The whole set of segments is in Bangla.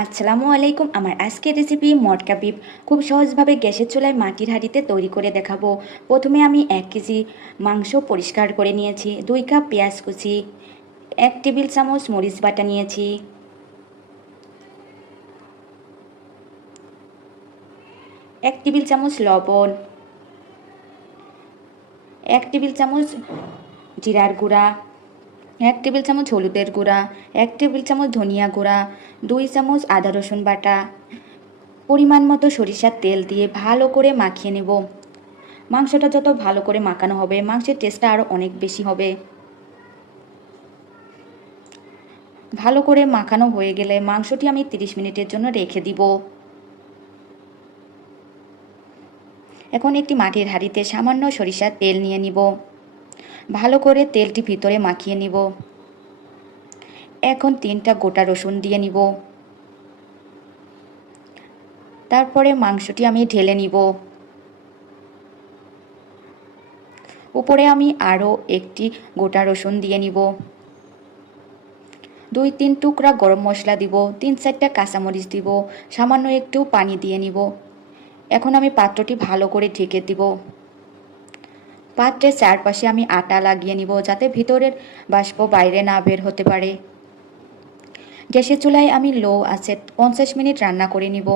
আসসালামু আলাইকুম। আমার আজকের রেসিপি মটকা পিপ খুব সহজভাবে গ্যাসের চুলায় মাটির হাঁড়িতে তৈরি করে দেখাবো। প্রথমে আমি এক কেজি মাংস পরিষ্কার করে নিয়েছি, দুই কাপ পেঁয়াজ কুচি, এক টেবিল চামচ মরিচ বাটা নিয়েছি। এক টেবিল চামচ লবণ, এক টেবিল চামচ জিরার গুঁড়া এক টেবিল চামচ হলুদের গুঁড়া, এক টেবিল চামচ ধনিয়া গুঁড়া, দুই চামচ আদা রসুন বাটা। পরিমাণ মতো সরিষার তেল দিয়ে ভালো করে মাখিয়ে নেব। মাংসটা যত ভালো করে মাখানো হবে, মাংসের টেস্টটা আরও অনেক বেশি হবে। ভালো করে মাখানো হয়ে গেলে মাংসটি আমি তিরিশ মিনিটের জন্য রেখে দিব। এখন একটি মাটির হাঁড়িতে সামান্য সরিষার তেল নিয়ে নিব। ভালো করে তেলটি ভিতরে মাখিয়ে নিব। এখন তিনটা গোটা রসুন দিয়ে নিব। তারপরে মাংসটি আমি ঢেলে নিব। উপরে আমি আরও একটি গোটা রসুন দিয়ে নিব। দুই তিন টুকরা গরম মশলা দিব, তিন চারটা কাঁচামরিচ দিব, সামান্য একটু পানি দিয়ে নিব। এখন আমি পাত্রটি ভালো করে ঢেকে দিব। পাত্রের চারপাশে আমি আটা লাগিয়ে নিব যাতে ভিতরের বাষ্প বাইরে না বের হতে পারে। গ্যাসের চুলায় আমি লো আছে পঞ্চাশ মিনিট রান্না করে নিব।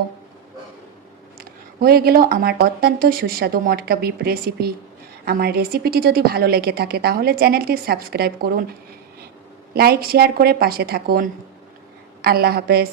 হয়ে গেল আমার অত্যন্ত সুস্বাদু মটকা বিপ রেসিপি আমার রেসিপিটি যদি ভালো লেগে থাকে তাহলে চ্যানেলটি সাবস্ক্রাইব করুন, লাইক, শেয়ার করে পাশে থাকুন। আল্লাহ হাফেজ।